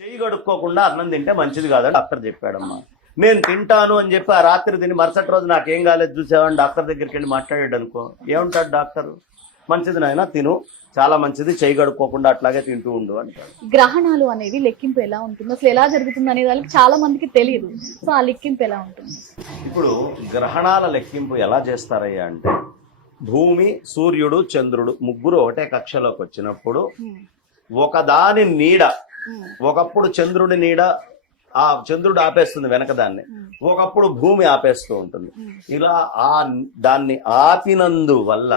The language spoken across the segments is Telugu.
చెయ్యి కడుక్కోకుండా అన్నం తింటే మంచిది కాదని డాక్టర్ చెప్పాడమ్మా. నేను తింటాను అని చెప్పి ఆ రాత్రి తిని మరుసటి రోజు నాకేం కాలేదు చూసావని డాక్టర్ దగ్గరికి వెళ్ళి మాట్లాడాడు అనుకో, ఏమంటాడు డాక్టర్? మంచిది నాయన తిను, చాలా మంచిది, చెయ్యి కడుక్కోకుండా అట్లాగే తింటూ ఉండు అంటాడు. గ్రహణాలు అనేవి లెక్కింపు ఎలా ఉంటుంది, అసలు ఎలా జరుగుతుంది అనే దానికి చాలా మందికి తెలియదు. సో ఆ లెక్కింపు ఎలా ఉంటుంది? ఇప్పుడు గ్రహణాల లెక్కింపు ఎలా చేస్తారయ్యా అంటే, భూమి, సూర్యుడు, చంద్రుడు ముగ్గురు ఒకటే కక్షలోకి వచ్చినప్పుడు ఒకదాని నీడ, ఒకప్పుడు చంద్రుడి నీడ ఆ చంద్రుడు ఆపేస్తుంది వెనకదాన్ని, ఒకప్పుడు భూమి ఆపేస్తూ ఉంటుంది. ఇలా దాన్ని ఆపినందువల్ల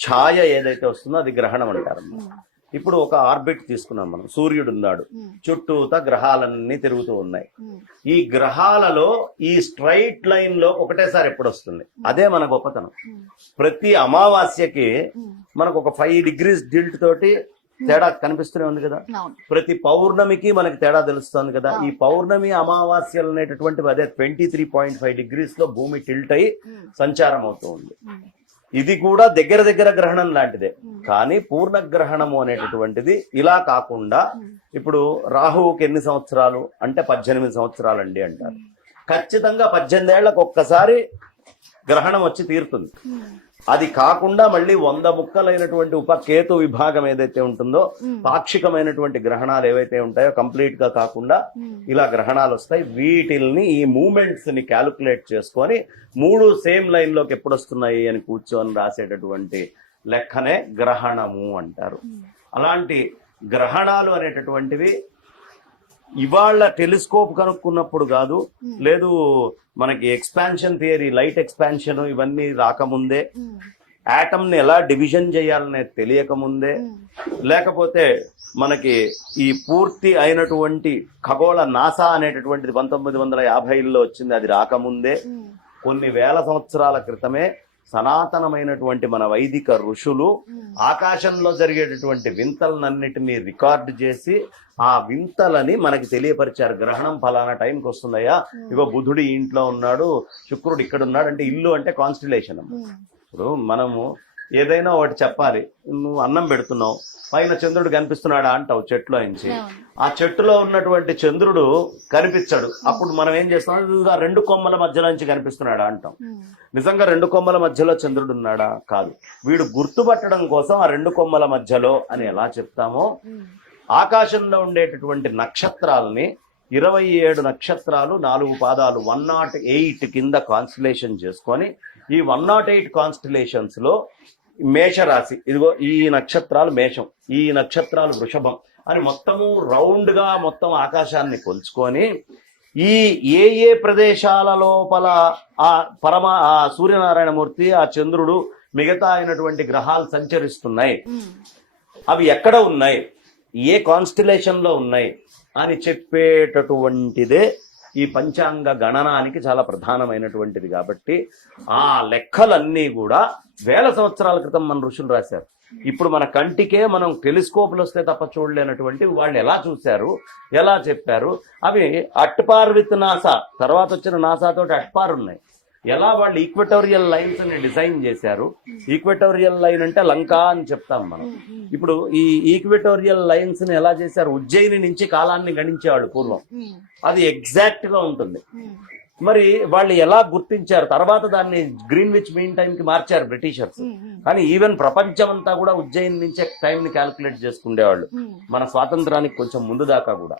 ఛాయ ఏదైతే వస్తుందో అది గ్రహణం అంటారు. ఇప్పుడు ఒక ఆర్బిట్ తీసుకున్నాం మనం, సూర్యుడు ఉన్నాడు, చుట్టూతా గ్రహాలన్నీ తిరుగుతూ ఉన్నాయి. ఈ గ్రహాలలో ఈ స్ట్రైట్ లైన్ లో ఒకటేసారి ఎప్పుడు వస్తుంది, అదే మన గొప్పతనం. ప్రతి అమావాస్యకి మనకు ఒక 5 degrees టిల్ట్ తోటి తేడా కనిపిస్తూనే ఉంది కదా. ప్రతి పౌర్ణమికి మనకి తేడా తెలుస్తుంది కదా. ఈ పౌర్ణమి అమావాస్యలు అనేటటువంటివి అదే 23.5 degrees లో భూమి టిల్ట్ అయి సంచారం అవుతూ ఉంది. ఇది కూడా దగ్గర దగ్గర గ్రహణం లాంటిదే, కానీ పూర్ణగ్రహణము అనేటటువంటిది ఇలా కాకుండా, ఇప్పుడు రాహువుకి ఎన్ని సంవత్సరాలు అంటే 18 సంవత్సరాలు అండి అంటారు. ఖచ్చితంగా 18 ఏళ్లకు ఒక్కసారి గ్రహణం వచ్చి తీరుతుంది. అది కాకుండా మళ్ళీ 100 ముక్కలైనటువంటి ఉపకేతు విభాగం ఏదైతే ఉంటుందో, పాక్షికమైనటువంటి గ్రహణాలు ఏవైతే ఉంటాయో కంప్లీట్ గా కాకుండా ఇలా గ్రహణాలు వస్తాయి. వీటిల్ని ఈ మూమెంట్స్ ని క్యాలిక్యులేట్ చేసుకొని 3 సేమ్ లైన్ లోకి ఎప్పుడు వస్తున్నాయి అని కూర్చొని రాసేటటువంటి లెక్కనే గ్రహణము అంటారు. అలాంటి గ్రహణాలు అనేటటువంటివి ఇవాళ టెలిస్కోప్ కనుక్కున్నప్పుడు కాదు, లేదు మనకి ఎక్స్పాన్షన్ థియరీ, లైట్ ఎక్స్పాన్షన్ ఇవన్నీ రాకముందే, ఆటమ్ ని ఎలా డివిజన్ చేయాలనేది తెలియకముందే, లేకపోతే మనకి ఈ పూర్తి అయినటువంటి ఖగోళ నాసా అనేటటువంటిది 1950లో వచ్చింది, అది రాకముందే, కొన్ని వేల సంవత్సరాల క్రితమే సనాతనమైనటువంటి మన వైదిక ఋషులు ఆకాశంలో జరిగేటటువంటి వింతలన్నిటినీ రికార్డు చేసి ఆ వింతలని మనకి తెలియపరిచారు. గ్రహణం ఫలానా టైంకి వస్తుందయ్యా, ఇగో బుధుడు ఈ ఇంట్లో ఉన్నాడు, శుక్రుడు ఇక్కడ ఉన్నాడు అంటే, ఇల్లు అంటే కాన్స్టిలేషన్. ఇప్పుడు మనము ఏదైనా ఒకటి చెప్పాలి, నువ్వు అన్నం పెడుతున్నావు, పైన చంద్రుడు కనిపిస్తున్నాడా అంటావు చెట్టులో నుంచి, ఆ చెట్టులో ఉన్నటువంటి చంద్రుడు కనిపించాడు, అప్పుడు మనం ఏం చేస్తాం, 2 కొమ్మల మధ్యలో నుంచి కనిపిస్తున్నాడా అంటాం. నిజంగా 2 కొమ్మల మధ్యలో చంద్రుడు ఉన్నాడా? కాదు. వీడు గుర్తుపట్టడం కోసం ఆ 2 కొమ్మల మధ్యలో అని ఎలా చెప్తామో, ఆకాశంలో ఉండేటటువంటి నక్షత్రాలని 27 నక్షత్రాలు 4 పాదాలు 108 కింద కాన్స్టిలేషన్ చేసుకొని, ఈ 108 కాన్స్టిలేషన్స్ లో మేషరాశి, ఇదిగో ఈ నక్షత్రాలు మేషం, ఈ నక్షత్రాలు వృషభం అని మొత్తము రౌండ్ గా మొత్తం ఆకాశాన్ని కొలుచుకొని, ఈ ఏ ప్రదేశాల లోపల ఆ సూర్యనారాయణమూర్తి, ఆ చంద్రుడు, మిగతా అయినటువంటి గ్రహాలు సంచరిస్తున్నాయి, అవి ఎక్కడ ఉన్నాయి, ఏ కాన్స్టిలేషన్ లో ఉన్నాయి అని చెప్పేటటువంటిదే ఈ పంచాంగ గణనానికి చాలా ప్రధానమైనటువంటిది. కాబట్టి ఆ లెక్కలన్నీ కూడా వేల సంవత్సరాల క్రితం మన ఋషులు రాశారు. ఇప్పుడు మన కంటికే మనం టెలిస్కోప్లు వస్తే తప్ప చూడలేనటువంటి వాళ్ళు ఎలా చూశారు, ఎలా చెప్పారు, అవి అట్పార్ విత్ నాసా, తర్వాత వచ్చిన నాసా తోటి అట్పార్ ఉన్నాయి. ఎలా వాళ్ళు ఈక్వటోరియల్ లైన్స్ ని డిజైన్ చేశారు. ఈక్వటోరియల్ లైన్ అంటే లంకా అని చెప్తాం మనం. ఇప్పుడు ఈ ఈక్వటోరియల్ లైన్స్ ని ఎలా చేశారు, ఉజ్జయిని నుంచి కాలాన్ని గణించేవాడు పూర్వం, అది ఎగ్జాక్ట్ గా ఉంటుంది. మరి వాళ్ళు ఎలా గుర్తించారు, తర్వాత దాన్ని గ్రీన్విచ్ మీన్ టైం కి మార్చారు బ్రిటిషర్స్, కానీ ఈవెన్ ప్రపంచం అంతా కూడా ఉజ్జయిని నుంచే టైం ని క్యాల్కులేట్ చేసుకునేవాళ్ళు, మన స్వాతంత్రానికి కొంచెం ముందు దాకా కూడా.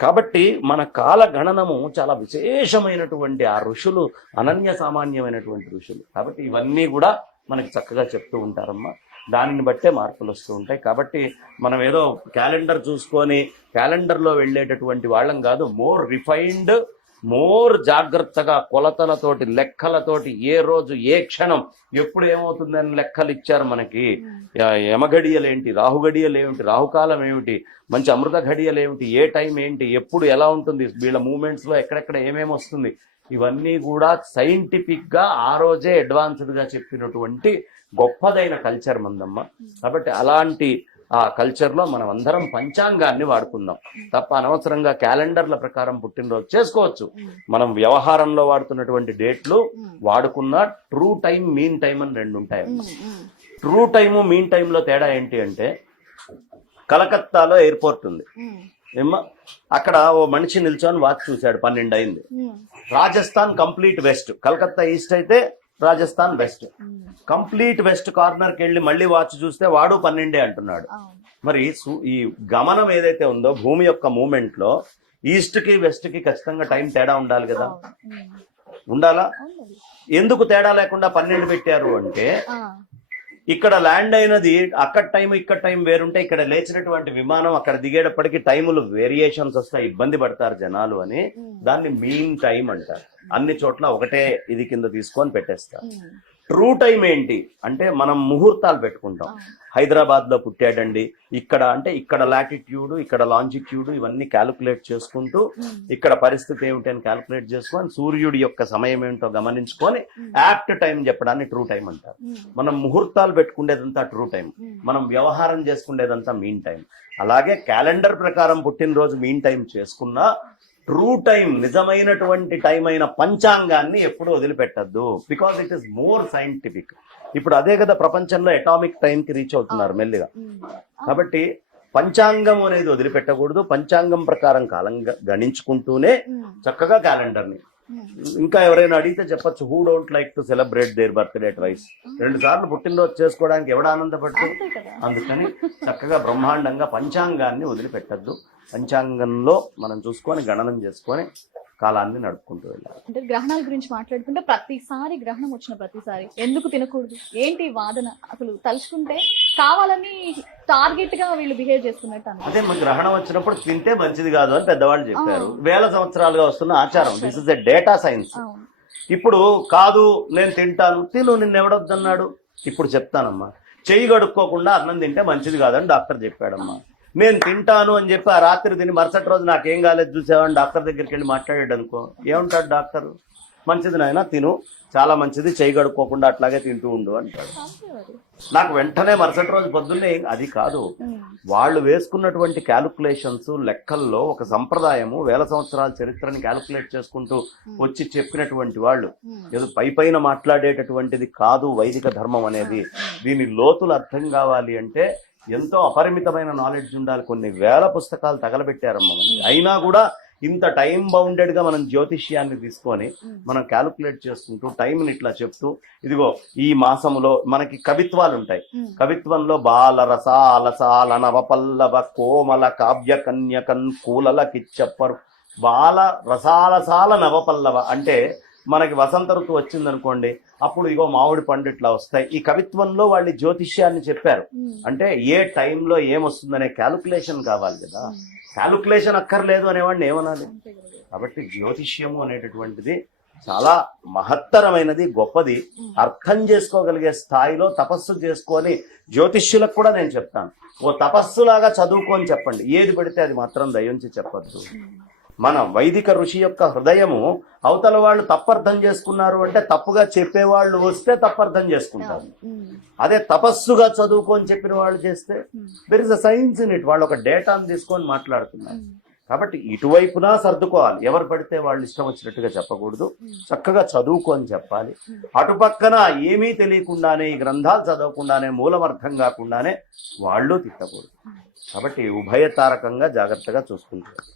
కాబట్టి మన కాల గణనము చాలా విశేషమైనటువంటి, ఆ ఋషులు అనన్య సామాన్యమైనటువంటి ఋషులు. కాబట్టి ఇవన్నీ కూడా మనకి చక్కగా చెప్తూ ఉంటారమ్మా. దానిని బట్టే మార్పులు వస్తూ ఉంటాయి. కాబట్టి మనం ఏదో క్యాలెండర్ చూసుకొని క్యాలెండర్లో వెళ్ళేటటువంటి వాళ్ళం కాదు. మోర్ రిఫైన్డ్, మోర్ జాగ్రత్తగా కొలతలతోటి, లెక్కలతోటి, ఏ రోజు ఏ క్షణం ఎప్పుడు ఏమవుతుందని లెక్కలు ఇచ్చారు మనకి. యమఘడియలేంటి, రాహుగడియలేమిటి, రాహుకాలం ఏమిటి, మంచి అమృత ఘడియలేమిటి, ఏ టైం ఏంటి, ఎప్పుడు ఎలా ఉంటుంది, వీళ్ళ మూమెంట్స్ లో ఎక్కడెక్కడ ఏమేమి వస్తుంది, ఇవన్నీ కూడా సైంటిఫిక్ గా ఆ రోజే అడ్వాన్స్డ్ గా చెప్పినటువంటి గొప్పదైన కల్చర్ మందమ్మ. కాబట్టి అలాంటి ఆ కల్చర్లో మనం అందరం పంచాంగాన్ని వాడుకుందాం తప్ప అనవసరంగా క్యాలెండర్ల ప్రకారం పుట్టినరోజు చేసుకోవచ్చు. మనం వ్యవహారంలో వాడుతున్నటువంటి డేట్లు వాడుకున్న ట్రూ టైం, మీన్ టైం అని 2 ఉంటాయి. ట్రూ టైము, మీన్ టైంలో తేడా ఏంటి అంటే, కలకత్తాలో ఎయిర్పోర్ట్ ఉంది ఏమ్మా, అక్కడ ఓ మనిషి నిల్చొని వాచ్ చూశాడు, 12 అయింది. Rajasthan complete west, Calcutta east అయితే రాజస్థాన్ వెస్ట్. కంప్లీట్ వెస్ట్ కార్నర్కి వెళ్ళి మళ్ళీ వాచ్ చూస్తే వాడు 12 అంటున్నాడు. మరి ఈ గమనం ఏదైతే ఉందో భూమి యొక్క మూమెంట్ లో ఈస్ట్ కి వెస్ట్ కి ఖచ్చితంగా టైం తేడా ఉండాలి కదా, ఉండాలా? ఎందుకు తేడా లేకుండా 12 పెట్టారు అంటే ఇక్కడ ల్యాండ్ అయినది అక్కడ టైం ఇక్కడ టైం వేరుంటే ఇక్కడ లేచినటువంటి విమానం అక్కడ దిగేటప్పటికి టైములు వేరియేషన్స్ వస్తాయి, ఇబ్బంది పడతారు జనాలు అని దాన్ని మీన్ టైం అంటారు. అన్ని చోట్ల ఒకటే ఇది కింద తీసుకొని పెట్టేస్తారు. ట్రూ టైం ఏంటి అంటే మనం ముహూర్తాలు పెట్టుకుంటాం. హైదరాబాద్ లో పుట్టాడండి ఇక్కడ అంటే ఇక్కడ లాటిట్యూడ్ ఇక్కడ లాంజిట్యూడ్ ఇవన్నీ క్యాలిక్యులేట్ చేసుకుంటూ ఇక్కడ పరిస్థితి ఏమిటి అని క్యాలిక్యులేట్ చేసుకొని సూర్యుడి యొక్క సమయం ఏంటో గమనించుకొని యాప్ట్ టైం చెప్పడాన్ని ట్రూ టైం అంటారు. మనం ముహూర్తాలు పెట్టుకునేదంతా ట్రూ టైం, మనం వ్యవహారం చేసుకునేదంతా మీన్ టైం. అలాగే క్యాలెండర్ ప్రకారం పుట్టినరోజు మీన్ టైం చేసుకున్నా ట్రూ టైం నిజమైనటువంటి టైం అయిన పంచాంగాన్ని ఎప్పుడూ వదిలిపెట్టద్దు, because it is more scientific. ఇప్పుడు అదే కదా ప్రపంచంలో అటామిక్ టైం కి రీచ్ అవుతున్నారు మెల్లిగా. కాబట్టి పంచాంగం అనేది వదిలిపెట్టకూడదు, పంచాంగం ప్రకారం కాలం గణించుకుంటూనే చక్కగా క్యాలెండర్ని. ఇంకా ఎవరైనా అడిగితే చెప్పచ్చు, who don't like to celebrate their birthday twice, 2 సార్లు పుట్టినరోజు చేసుకోవడానికి ఎవడ ఆనందపడుతుంది. అందుకని చక్కగా బ్రహ్మాండంగా పంచాంగాన్ని వదిలిపెట్టద్దు, పంచాంగంలో మనం చూసుకొని గణనం చేసుకొని కాలాన్ని నడుపుకుంటూ వెళ్ళాలి. అంటే గ్రహణాల గురించి మాట్లాడుకుంటే ప్రతిసారి గ్రహణం వచ్చిన ప్రతిసారి ఎందుకు తినకూడదు ఏంటి వాదన, అసలు తలుచుకుంటే కావాలని టార్గెట్ గా వీళ్ళు బిహేవ్ చేస్తున్నట్టు అన్నారు. అదే మన గ్రహణం వచ్చినప్పుడు తింటే మంచిది కాదు అని పెద్దవాళ్ళు చెప్పారు. వేల సంవత్సరాలుగా వస్తున్న ఆచారం, this is a data science. ఇప్పుడు కాదు నేను తింటాను, తిను, నిన్ను ఎవడొద్దన్నాడు? ఇప్పుడు చెప్తానమ్మా, చెయ్యి కడుక్కోకుండా అన్నం తింటే మంచిది కాదని డాక్టర్ చెప్పాడమ్మా. నేను తింటాను అని చెప్పి ఆ రాత్రి తిని మరుసటి రోజు నాకేం కాలేదు చూసావని డాక్టర్ దగ్గరికి వెళ్ళి మాట్లాడాడు అనుకో, ఏమంటాడు డాక్టర్? మంచిది నాయన తిను, చాలా మంచిది, చేయి కడుక్కోకుండా అట్లాగే తింటూ ఉండు అంటాడు. నాకు వెంటనే మరుసటి రోజు పొద్దున్నే అది కాదు, వాళ్ళు వేసుకున్నటువంటి క్యాలిక్యులేషన్స్ లెక్కల్లో ఒక సంప్రదాయము, వేల సంవత్సరాల చరిత్రని క్యాలిక్యులేట్ చేసుకుంటూ వచ్చి చెప్పినటువంటి వాళ్ళు. ఏదో పైన మాట్లాడేటటువంటిది కాదు వైదిక ధర్మం అనేది. దీని లోతులు అర్థం కావాలి అంటే ఎంతో అపరిమితమైన నాలెడ్జ్ ఉండాలి. కొన్ని వేల పుస్తకాలు తగలబెట్టారమ్మ. అయినా కూడా ఇంత టైం బౌండెడ్ గా మనం జ్యోతిష్యాన్ని తీసుకొని మనం క్యాలిక్యులేట్ చేసుకుంటూ టైంని ఇట్లా చెప్తూ, ఇదిగో ఈ మాసంలో మనకి కవిత్వాలు ఉంటాయి. కవిత్వంలో బాల రసాలసాల నవపల్లవ కోమల కావ్య కన్యకన్ కూలల కిచ్చప్పరు. బాల రసాలసాల నవపల్లవ అంటే మనకి వసంత ఋతువు వచ్చిందనుకోండి, అప్పుడు ఇగో మామిడి పండు ఇట్లా వస్తాయి. ఈ కవిత్వంలో వాళ్ళు జ్యోతిష్యాన్ని చెప్పారు. అంటే ఏ టైంలో ఏమొస్తుందనే క్యాలిక్యులేషన్ కావాలి కదా, క్యాలిక్యులేషన్ అక్కర్లేదు అనేవాడిని ఏమనాలి? కాబట్టి జ్యోతిష్యము అనేటటువంటిది చాలా మహత్తరమైనది, గొప్పది. అర్థం చేసుకోగలిగే స్థాయిలో తపస్సు చేసుకొని జ్యోతిష్యులకు కూడా నేను చెప్తాను, ఓ తపస్సులాగా చదువుకొని చెప్పండి, ఏది పడితే అది మాత్రం దయించి చెప్పద్దు. మన వైదిక ఋషి యొక్క హృదయము అవతల వాళ్ళు తప్పర్థం చేసుకున్నారు అంటే తప్పుగా చెప్పేవాళ్ళు వస్తే తప్పర్థం చేసుకుంటారు. అదే తపస్సుగా చదువుకొని చెప్పిన వాళ్ళు చేస్తే there is a science in it. వాళ్ళు ఒక డేటాను తీసుకొని మాట్లాడుతున్నారు. కాబట్టి ఇటువైపున సర్దుకోవాలి, ఎవరు పడితే వాళ్ళు ఇష్టం వచ్చినట్టుగా చెప్పకూడదు, చక్కగా చదువుకొని చెప్పాలి. అటుపక్కన ఏమీ తెలియకుండానే ఈ గ్రంథాలు చదవకుండానే మూలం అర్థం కాకుండానే వాళ్ళు తిట్టకూడదు. కాబట్టి ఉభయతారకంగా జాగ్రత్తగా చూసుకుంటారు.